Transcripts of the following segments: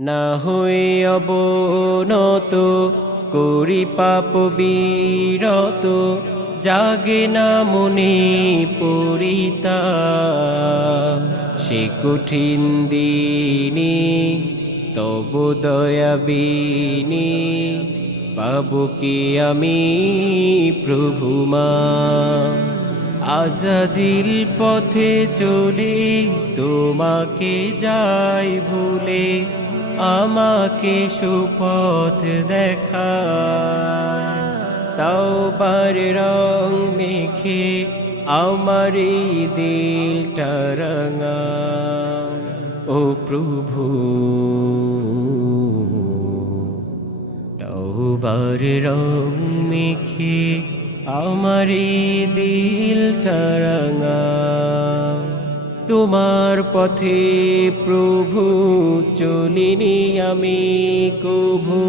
না হয়ে অবনত করি পাপ বিরত, জাগে না মনে পরিতা সে কঠিন দিনে তব দয়াবিনী পাব কি আমি প্রভুমা। আজাজিল পথে চলে তোমাকে যাই ভুলে, আমাকে সুপথ দেখা তাওবার রং মেখে আমার এই দিলটা রাঙা। ও প্রভু তাওবার রং মেখে আমার এই দিলটা রাঙা। তোমার পথে প্রভু চলিনি আমি কভু,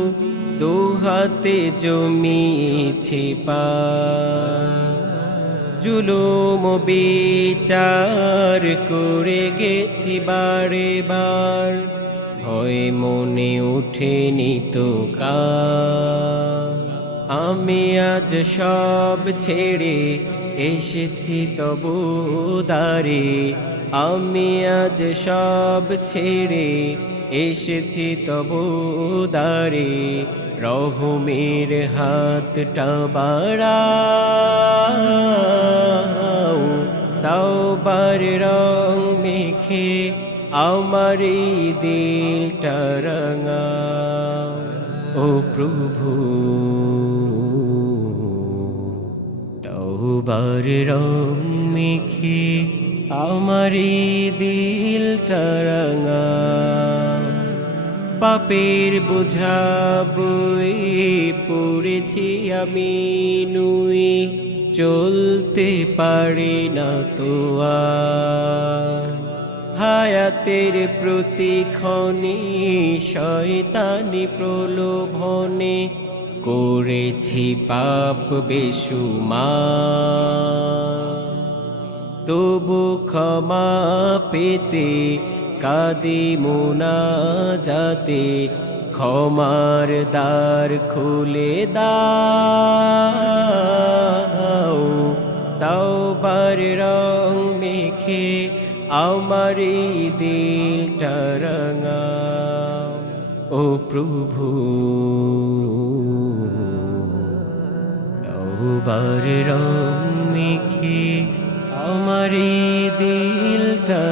দু হাতে জমিয়েছি পার। জুলুম বিচার করে গেছি বারে বার, ভয় মনে ওঠেনি তো কার। আমি আজ সব ছেড়ে এসেছি তবু দ্বারে, আমি আজ সব ছেড়ে এসেছি তবু দ্বারে। রহমের হাতটা বাড়াও, তাওবার রং মেখে আমার এই দিলটা রাঙাও। ও প্রভু তাওবার রং মেখে আমার এই দিলটা রাঙাও। পাপের বোঝা বয়ে পড়েছি আমি নুয়ে, চলতে পারি না তো আর। হায়াতের প্রতিক্ষণে শয়তানি প্রলোভনে করেছি পাপ বেশুমার। তবু ক্ষমা পেতে কাঁদি মুনাজাতে, ক্ষমার দ্বার খুলে দাও। তাওবার রং মেখে আমার এই দিলটা রাঙাও। ও প্রভু তাওবার রং মেখে আমার এই দিলটা